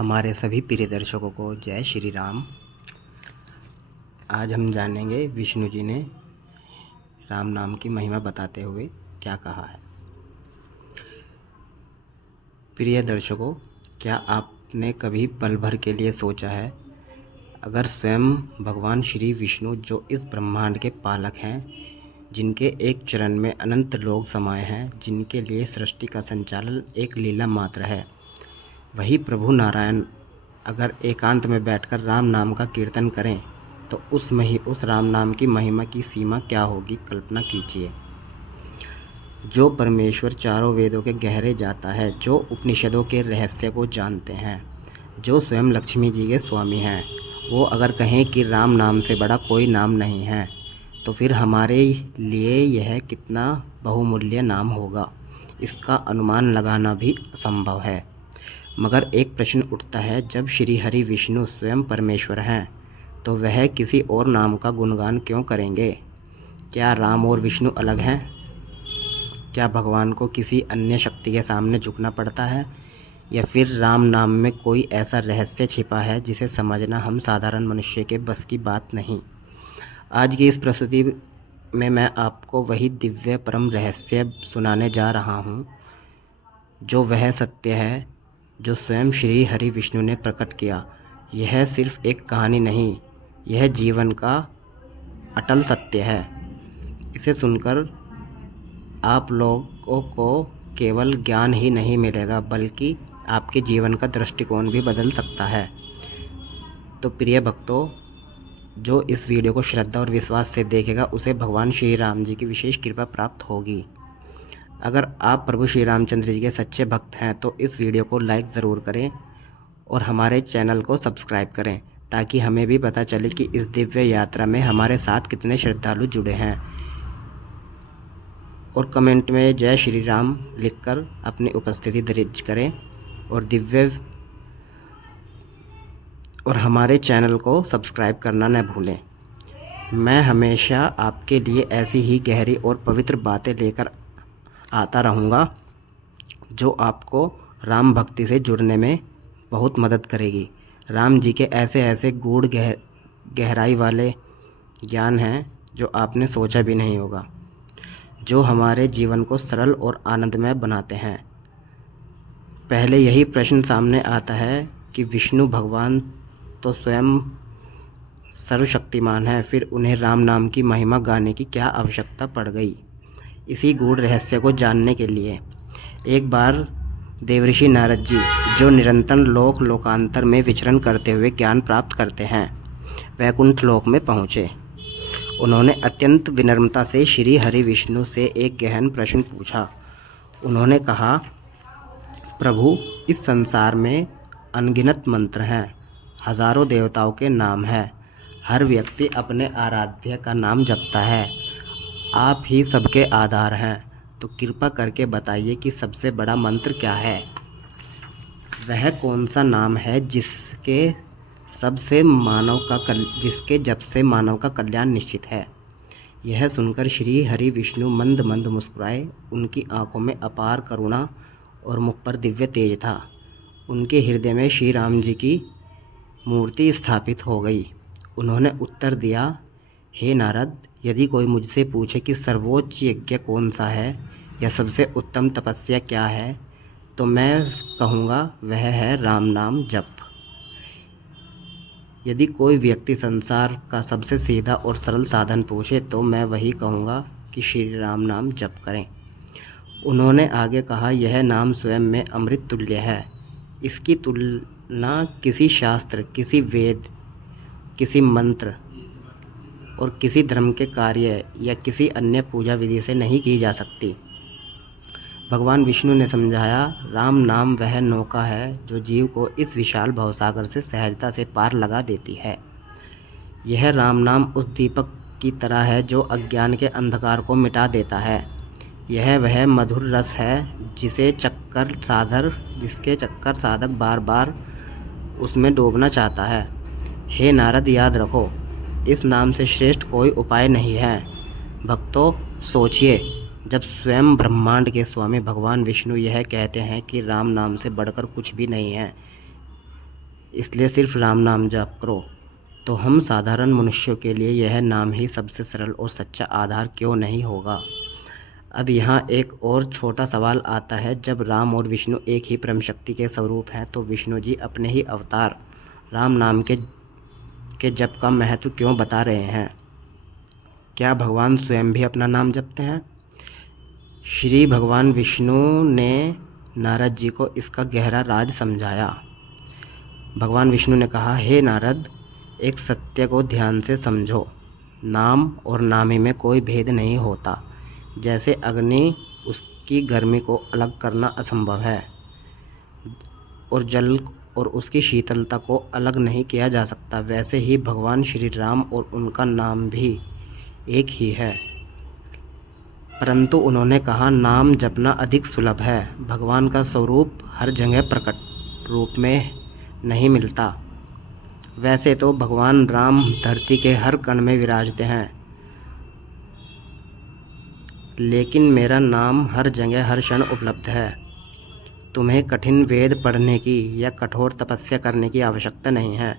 हमारे सभी प्रिय दर्शकों को जय श्री राम। आज हम जानेंगे विष्णु जी ने राम नाम की महिमा बताते हुए क्या कहा है। प्रिय दर्शकों, क्या आपने कभी पल भर के लिए सोचा है, अगर स्वयं भगवान श्री विष्णु जो इस ब्रह्मांड के पालक हैं, जिनके एक चरण में अनंत लोक समाये हैं, जिनके लिए सृष्टि का संचालन एक लीला मात्र है, वही प्रभु नारायण अगर एकांत में बैठकर राम नाम का कीर्तन करें तो उस राम नाम की महिमा की सीमा क्या होगी, कल्पना कीजिए। जो परमेश्वर चारों वेदों के गहरे जाता है, जो उपनिषदों के रहस्य को जानते हैं, जो स्वयं लक्ष्मी जी के स्वामी हैं, वो अगर कहें कि राम नाम से बड़ा कोई नाम नहीं है, तो फिर हमारे लिए यह कितना बहुमूल्य नाम होगा, इसका अनुमान लगाना भी असंभव है। मगर एक प्रश्न उठता है, जब श्री हरि विष्णु स्वयं परमेश्वर हैं, तो वह किसी और नाम का गुणगान क्यों करेंगे? क्या राम और विष्णु अलग हैं? क्या भगवान को किसी अन्य शक्ति के सामने झुकना पड़ता है, या फिर राम नाम में कोई ऐसा रहस्य छिपा है जिसे समझना हम साधारण मनुष्य के बस की बात नहीं। आज की इस प्रस्तुति में मैं आपको वही दिव्य परम रहस्य सुनाने जा रहा हूँ, जो वह सत्य है जो स्वयं श्री हरि विष्णु ने प्रकट किया। यह सिर्फ एक कहानी नहीं, यह जीवन का अटल सत्य है। इसे सुनकर आप लोगों को केवल ज्ञान ही नहीं मिलेगा, बल्कि आपके जीवन का दृष्टिकोण भी बदल सकता है। तो प्रिय भक्तों, जो इस वीडियो को श्रद्धा और विश्वास से देखेगा, उसे भगवान श्री राम जी की विशेष कृपा प्राप्त होगी। अगर आप प्रभु श्री रामचंद्र जी के सच्चे भक्त हैं तो इस वीडियो को लाइक ज़रूर करें और हमारे चैनल को सब्सक्राइब करें, ताकि हमें भी पता चले कि इस दिव्य यात्रा में हमारे साथ कितने श्रद्धालु जुड़े हैं। और कमेंट में जय श्री राम लिखकर अपनी उपस्थिति दर्ज करें और हमारे चैनल को सब्सक्राइब करना न भूलें। मैं हमेशा आपके लिए ऐसी ही गहरी और पवित्र बातें लेकर आता रहूँगा, जो आपको राम भक्ति से जुड़ने में बहुत मदद करेगी। राम जी के ऐसे गूढ़ गहराई वाले ज्ञान हैं जो आपने सोचा भी नहीं होगा, जो हमारे जीवन को सरल और आनंदमय बनाते हैं। पहले यही प्रश्न सामने आता है कि विष्णु भगवान तो स्वयं सर्वशक्तिमान है, फिर उन्हें राम नाम की महिमा गाने की क्या आवश्यकता पड़ गई? इसी गूढ़ रहस्य को जानने के लिए एक बार देवऋषि नारद जी, जो निरंतर लोकांतर में विचरण करते हुए ज्ञान प्राप्त करते हैं, वैकुंठ लोक में पहुँचे। उन्होंने अत्यंत विनम्रता से श्री हरि विष्णु से एक गहन प्रश्न पूछा। उन्होंने कहा, प्रभु, इस संसार में अनगिनत मंत्र हैं, हजारों देवताओं के नाम हैं, हर व्यक्ति अपने आराध्य का नाम जपता है, आप ही सबके आधार हैं, तो कृपा करके बताइए कि सबसे बड़ा मंत्र क्या है? वह कौन सा नाम है जिसके जप से मानव का कल्याण निश्चित है? यह सुनकर श्री हरि विष्णु मंद मंद मुस्कुराए। उनकी आंखों में अपार करुणा और मुख पर दिव्य तेज था। उनके हृदय में श्री राम जी की मूर्ति स्थापित हो गई। उन्होंने उत्तर दिया, हे नारद, यदि कोई मुझसे पूछे कि सर्वोच्च यज्ञ कौन सा है या सबसे उत्तम तपस्या क्या है, तो मैं कहूँगा वह है राम नाम जप। यदि कोई व्यक्ति संसार का सबसे सीधा और सरल साधन पूछे, तो मैं वही कहूँगा कि श्री राम नाम जप करें। उन्होंने आगे कहा, यह नाम स्वयं में अमृत तुल्य है। इसकी तुलना किसी शास्त्र, किसी वेद, किसी मंत्र और किसी धर्म के कार्य या किसी अन्य पूजा विधि से नहीं की जा सकती। भगवान विष्णु ने समझाया, राम नाम वह नौका है जो जीव को इस विशाल भवसागर से सहजता से पार लगा देती है। यह राम नाम उस दीपक की तरह है जो अज्ञान के अंधकार को मिटा देता है। यह वह मधुर रस है जिसके चक्कर साधक बार बार उसमें डूबना चाहता है। हे नारद, याद रखो, इस नाम से श्रेष्ठ कोई उपाय नहीं है। भक्तों, सोचिए, जब स्वयं ब्रह्मांड के स्वामी भगवान विष्णु यह कहते हैं कि राम नाम से बढ़कर कुछ भी नहीं है, इसलिए सिर्फ राम नाम जप करो। तो हम साधारण मनुष्यों के लिए यह नाम ही सबसे सरल और सच्चा आधार क्यों नहीं होगा। अब यहाँ एक और छोटा सवाल आता है, जब राम और विष्णु एक ही परम शक्ति के स्वरूप हैं तो विष्णु जी अपने ही अवतार राम नाम के जप का महत्व क्यों बता रहे हैं। क्या भगवान स्वयं भी अपना नाम जपते हैं। श्री भगवान विष्णु ने नारद जी को इसका गहरा राज समझाया। भगवान विष्णु ने कहा, हे नारद, एक सत्य को ध्यान से समझो। नाम और नामी में कोई भेद नहीं होता। जैसे अग्नि उसकी गर्मी को अलग करना असंभव है और जल और उसकी शीतलता को अलग नहीं किया जा सकता, वैसे ही भगवान श्री राम और उनका नाम भी एक ही है। परंतु उन्होंने कहा, नाम जपना अधिक सुलभ है। भगवान का स्वरूप हर जगह प्रकट रूप में नहीं मिलता। वैसे तो भगवान राम धरती के हर कण में विराजते हैं, लेकिन मेरा नाम हर जगह हर क्षण उपलब्ध है। तुम्हें कठिन वेद पढ़ने की या कठोर तपस्या करने की आवश्यकता नहीं है।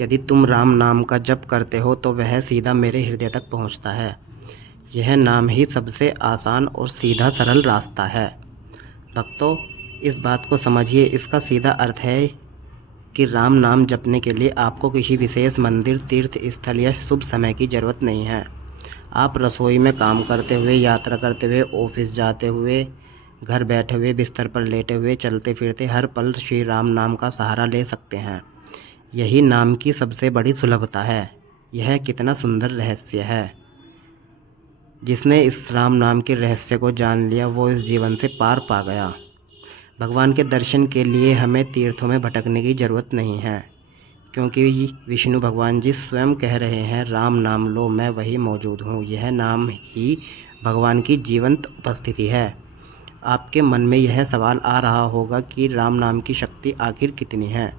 यदि तुम राम नाम का जप करते हो तो वह सीधा मेरे हृदय तक पहुंचता है। यह नाम ही सबसे आसान और सीधा सरल रास्ता है। भक्तों, इस बात को समझिए। इसका सीधा अर्थ है कि राम नाम जपने के लिए आपको किसी विशेष मंदिर, तीर्थ स्थल या शुभ समय की ज़रूरत नहीं है। आप रसोई में काम करते हुए, यात्रा करते हुए, ऑफिस जाते हुए, घर बैठे हुए, बिस्तर पर लेटे हुए, चलते फिरते हर पल श्री राम नाम का सहारा ले सकते हैं। यही नाम की सबसे बड़ी सुलभता है। यह कितना सुंदर रहस्य है। जिसने इस राम नाम के रहस्य को जान लिया वो इस जीवन से पार पा गया। भगवान के दर्शन के लिए हमें तीर्थों में भटकने की ज़रूरत नहीं है, क्योंकि विष्णु भगवान जी स्वयं कह रहे हैं, राम नाम लो, मैं वही मौजूद हूँ। यह नाम ही भगवान की जीवंत उपस्थिति है। आपके मन में यह सवाल आ रहा होगा कि राम नाम की शक्ति आखिर कितनी है।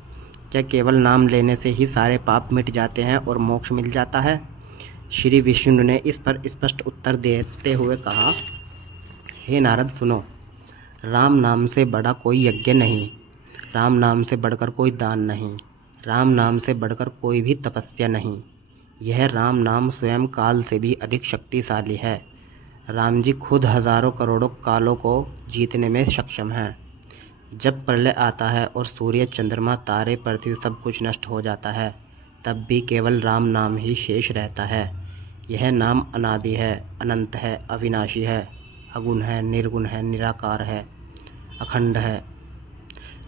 क्या केवल नाम लेने से ही सारे पाप मिट जाते हैं और मोक्ष मिल जाता है। श्री विष्णु ने इस पर स्पष्ट उत्तर देते हुए कहा, हे नारद, सुनो। राम नाम से बड़ा कोई यज्ञ नहीं, राम नाम से बढ़कर कोई दान नहीं, राम नाम से बढ़कर कोई भी तपस्या नहीं। यह राम नाम स्वयं काल से भी अधिक शक्तिशाली है। राम जी खुद हजारों करोड़ों कालों को जीतने में सक्षम हैं। जब प्रलय आता है और सूर्य, चंद्रमा, तारे, पृथ्वी सब कुछ नष्ट हो जाता है, तब भी केवल राम नाम ही शेष रहता है। यह नाम अनादि है, अनंत है, अविनाशी है, अगुण है, निर्गुण है, निराकार है, अखंड है।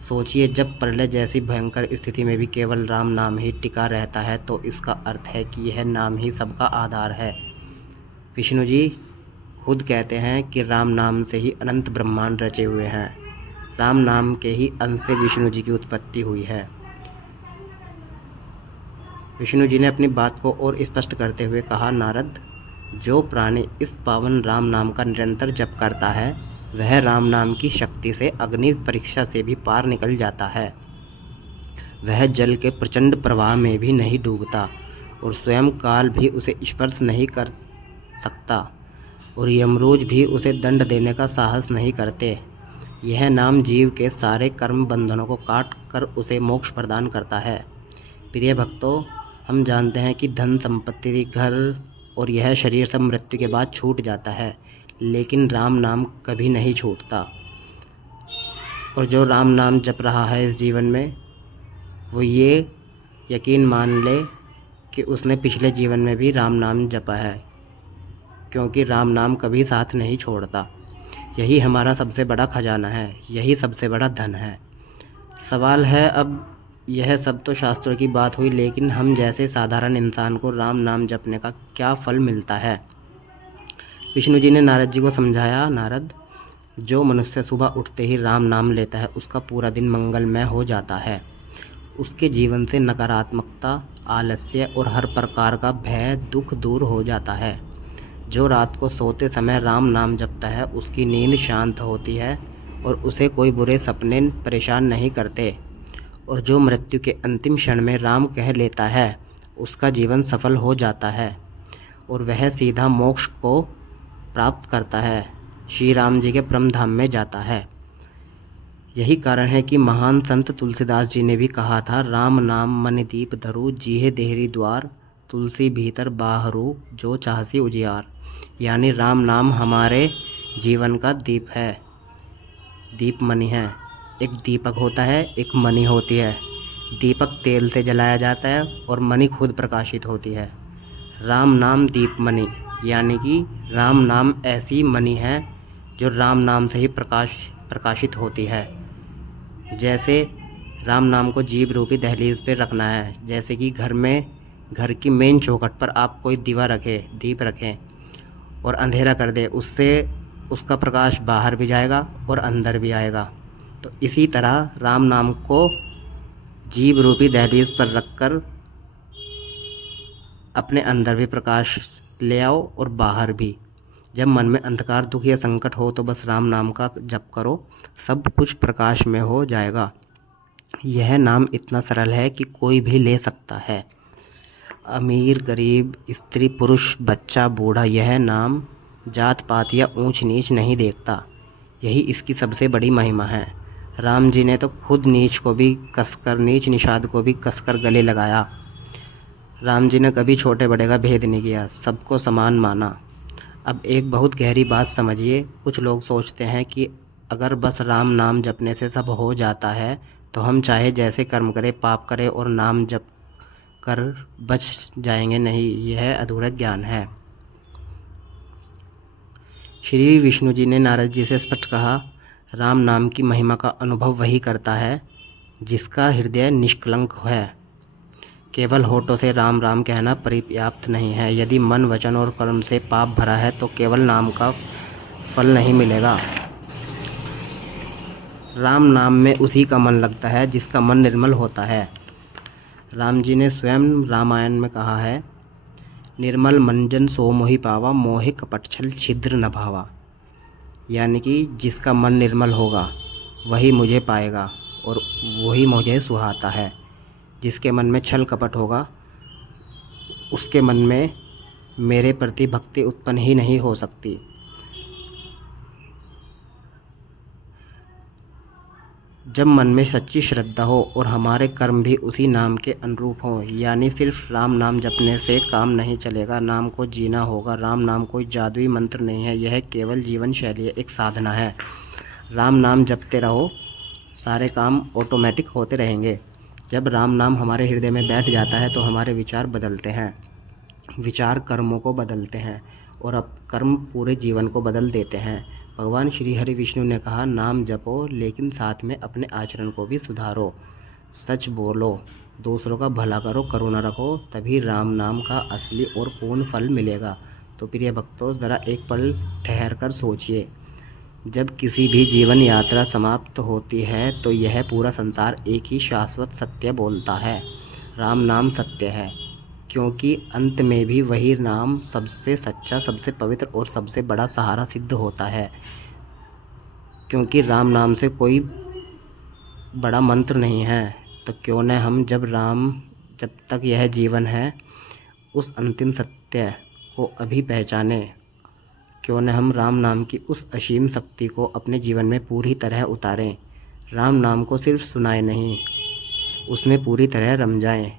सोचिए, जब प्रलय जैसी भयंकर स्थिति में भी केवल राम नाम ही टिका रहता है तो इसका अर्थ है कि यह नाम ही सबका आधार है। विष्णु जी खुद कहते हैं कि राम नाम से ही अनंत ब्रह्मांड रचे हुए हैं। राम नाम के ही अंश से विष्णु जी की उत्पत्ति हुई है। विष्णु जी ने अपनी बात को और स्पष्ट करते हुए कहा, नारद, जो प्राणी इस पावन राम नाम का निरंतर जप करता है वह राम नाम की शक्ति से अग्नि परीक्षा से भी पार निकल जाता है। वह जल के प्रचंड प्रवाह में भी नहीं डूबता और स्वयं काल भी उसे स्पर्श नहीं कर सकता और यमराज भी उसे दंड देने का साहस नहीं करते। यह नाम जीव के सारे कर्म बंधनों को काट कर उसे मोक्ष प्रदान करता है। प्रिय भक्तों, हम जानते हैं कि धन, संपत्ति, घर और यह शरीर सब मृत्यु के बाद छूट जाता है, लेकिन राम नाम कभी नहीं छूटता। और जो राम नाम जप रहा है इस जीवन में, वो ये यकीन मान ले कि उसने पिछले जीवन में भी राम नाम जपा है, क्योंकि राम नाम कभी साथ नहीं छोड़ता। यही हमारा सबसे बड़ा खजाना है, यही सबसे बड़ा धन है। सवाल है, अब यह सब तो शास्त्रों की बात हुई, लेकिन हम जैसे साधारण इंसान को राम नाम जपने का क्या फल मिलता है। विष्णु जी ने नारद जी को समझाया, नारद, जो मनुष्य सुबह उठते ही राम नाम लेता है उसका पूरा दिन मंगलमय हो जाता है। उसके जीवन से नकारात्मकता, आलस्य और हर प्रकार का भय, दुख दूर हो जाता है। जो रात को सोते समय राम नाम जपता है उसकी नींद शांत होती है और उसे कोई बुरे सपने परेशान नहीं करते। और जो मृत्यु के अंतिम क्षण में राम कह लेता है उसका जीवन सफल हो जाता है और वह सीधा मोक्ष को प्राप्त करता है, श्री राम जी के परम धाम में जाता है। यही कारण है कि महान संत तुलसीदास जी ने भी कहा था, राम नाम मन दीप धरु जीहे देहरी द्वार, तुलसी भीतर बाहरू जो चाहसी उजियार। यानी राम नाम हमारे जीवन का दीप है, दीप मणि है। एक दीपक होता है, एक मणि होती है। दीपक तेल से जलाया जाता है और मणि खुद प्रकाशित होती है। राम नाम दीप मणि, यानी कि राम नाम ऐसी मणि है जो राम नाम से ही प्रकाशित होती है। जैसे राम नाम को जीव रूपी दहलीज पे रखना है। जैसे कि घर की मेन चौखट पर आप कोई दीप रखें और अंधेरा कर दे, उससे उसका प्रकाश बाहर भी जाएगा और अंदर भी आएगा। तो इसी तरह राम नाम को जीव रूपी दहलीज पर रखकर अपने अंदर भी प्रकाश ले आओ और बाहर भी। जब मन में अंधकार, दुख या संकट हो तो बस राम नाम का जप करो, सब कुछ प्रकाश में हो जाएगा। यह नाम इतना सरल है कि कोई भी ले सकता है, अमीर गरीब, स्त्री पुरुष, बच्चा बूढ़ा। यह नाम जात पात या ऊंच नीच नहीं देखता, यही इसकी सबसे बड़ी महिमा है। राम जी ने तो खुद नीच निषाद को भी कसकर गले लगाया। राम जी ने कभी छोटे बड़े का भेद नहीं किया, सबको समान माना। अब एक बहुत गहरी बात समझिए। कुछ लोग सोचते हैं कि अगर बस राम नाम जपने से सब हो जाता है तो हम चाहे जैसे कर्म करें, पाप करें और नाम जप कर बच जाएंगे। नहीं, यह अधूरा ज्ञान है। श्री विष्णु जी ने नारद जी से स्पष्ट कहा, राम नाम की महिमा का अनुभव वही करता है जिसका हृदय निष्कलंक है। केवल होठों से राम राम कहना पर्याप्त नहीं है। यदि मन, वचन और कर्म से पाप भरा है तो केवल नाम का फल नहीं मिलेगा। राम नाम में उसी का मन लगता है जिसका मन निर्मल होता है। राम जी ने स्वयं रामायण में कहा है, निर्मल मंजन सो मोहि पावा, मोहि कपट छल छिद्र न भावा। यानी कि जिसका मन निर्मल होगा वही मुझे पाएगा और वही मुझे सुहाता है। जिसके मन में छल कपट होगा उसके मन में मेरे प्रति भक्ति उत्पन्न ही नहीं हो सकती। जब मन में सच्ची श्रद्धा हो और हमारे कर्म भी उसी नाम के अनुरूप हों, यानी सिर्फ राम नाम जपने से काम नहीं चलेगा, नाम को जीना होगा। राम नाम कोई जादुई मंत्र नहीं है, यह केवल जीवन शैली है, एक साधना है। राम नाम जपते रहो, सारे काम ऑटोमेटिक होते रहेंगे। जब राम नाम हमारे हृदय में बैठ जाता है तो हमारे विचार बदलते हैं, विचार कर्मों को बदलते हैं और अब कर्म पूरे जीवन को बदल देते हैं। भगवान श्री हरि विष्णु ने कहा, नाम जपो लेकिन साथ में अपने आचरण को भी सुधारो, सच बोलो, दूसरों का भला करो, करुणा रखो, तभी राम नाम का असली और पूर्ण फल मिलेगा। तो प्रिय भक्तों, ज़रा एक पल ठहर कर सोचिए, जब किसी भी जीवन यात्रा समाप्त होती है तो यह पूरा संसार एक ही शाश्वत सत्य बोलता है, राम नाम सत्य है। क्योंकि अंत में भी वही नाम सबसे सच्चा, सबसे पवित्र और सबसे बड़ा सहारा सिद्ध होता है। क्योंकि राम नाम से कोई बड़ा मंत्र नहीं है, तो क्यों न हम जब तक यह जीवन है उस अंतिम सत्य को अभी पहचाने। क्यों न हम राम नाम की उस असीम शक्ति को अपने जीवन में पूरी तरह उतारें। राम नाम को सिर्फ सुनाए नहीं, उसमें पूरी तरह रम जाएं।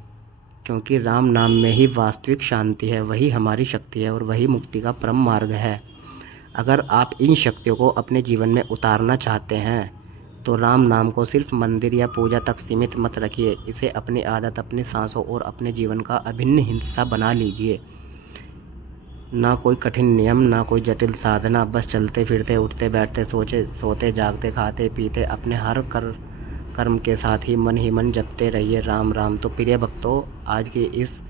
क्योंकि राम नाम में ही वास्तविक शांति है, वही हमारी शक्ति है और वही मुक्ति का परम मार्ग है। अगर आप इन शक्तियों को अपने जीवन में उतारना चाहते हैं तो राम नाम को सिर्फ मंदिर या पूजा तक सीमित मत रखिए, इसे अपनी आदत, अपनी सांसों और अपने जीवन का अभिन्न हिस्सा बना लीजिए। ना कोई कठिन नियम, ना कोई जटिल साधना, बस चलते फिरते, उठते बैठते, सोते जागते, खाते पीते, अपने हर कर्म के साथ ही मन जपते रहिए राम राम। तो प्रिय भक्तों, आज की इस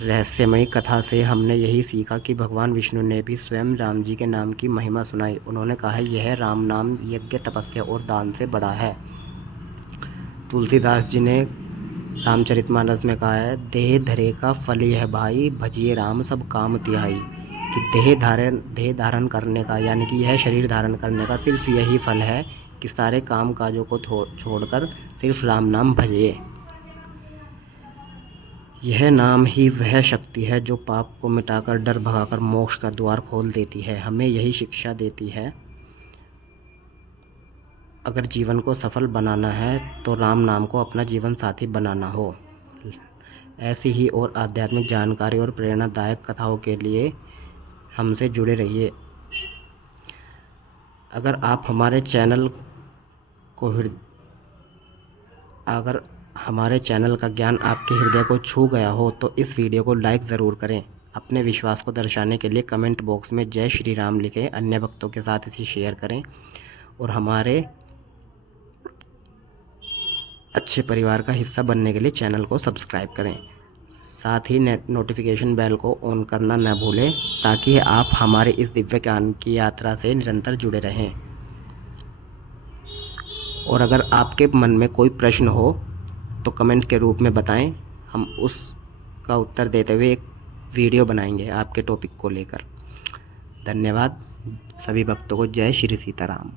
रहस्यमयी कथा से हमने यही सीखा कि भगवान विष्णु ने भी स्वयं राम जी के नाम की महिमा सुनाई। उन्होंने कहा, यह राम नाम यज्ञ, तपस्या और दान से बड़ा है। तुलसीदास जी ने रामचरितमानस में कहा है, देह धरे का फल यह भाई, भजिए राम सब काम तिहाई। कि देह धारण करने का, यानी कि यह शरीर धारण करने का सिर्फ यही फल है कि सारे काम काजों को छोड़कर सिर्फ राम नाम भजिए। यह नाम ही वह शक्ति है जो पाप को मिटाकर, डर भगाकर मोक्ष का द्वार खोल देती है। हमें यही शिक्षा देती है। अगर जीवन को सफल बनाना है तो राम नाम को अपना जीवन साथी बनाना हो। ऐसी ही और आध्यात्मिक जानकारी और प्रेरणादायक कथाओं के लिए हमसे जुड़े रहिए। अगर आप हमारे चैनल को अगर हमारे चैनल का ज्ञान आपके हृदय को छू गया हो तो इस वीडियो को लाइक ज़रूर करें। अपने विश्वास को दर्शाने के लिए कमेंट बॉक्स में जय श्री राम लिखें। अन्य भक्तों के साथ इसे शेयर करें और हमारे अच्छे परिवार का हिस्सा बनने के लिए चैनल को सब्सक्राइब करें। साथ ही नोटिफिकेशन बेल को ऑन करना न भूलें ताकि आप हमारे इस दिव्य ज्ञान की यात्रा से निरंतर जुड़े रहें। और अगर आपके मन में कोई प्रश्न हो तो कमेंट के रूप में बताएं, हम उसका उत्तर देते हुए एक वीडियो बनाएंगे आपके टॉपिक को लेकर। धन्यवाद। सभी भक्तों को जय श्री सीताराम।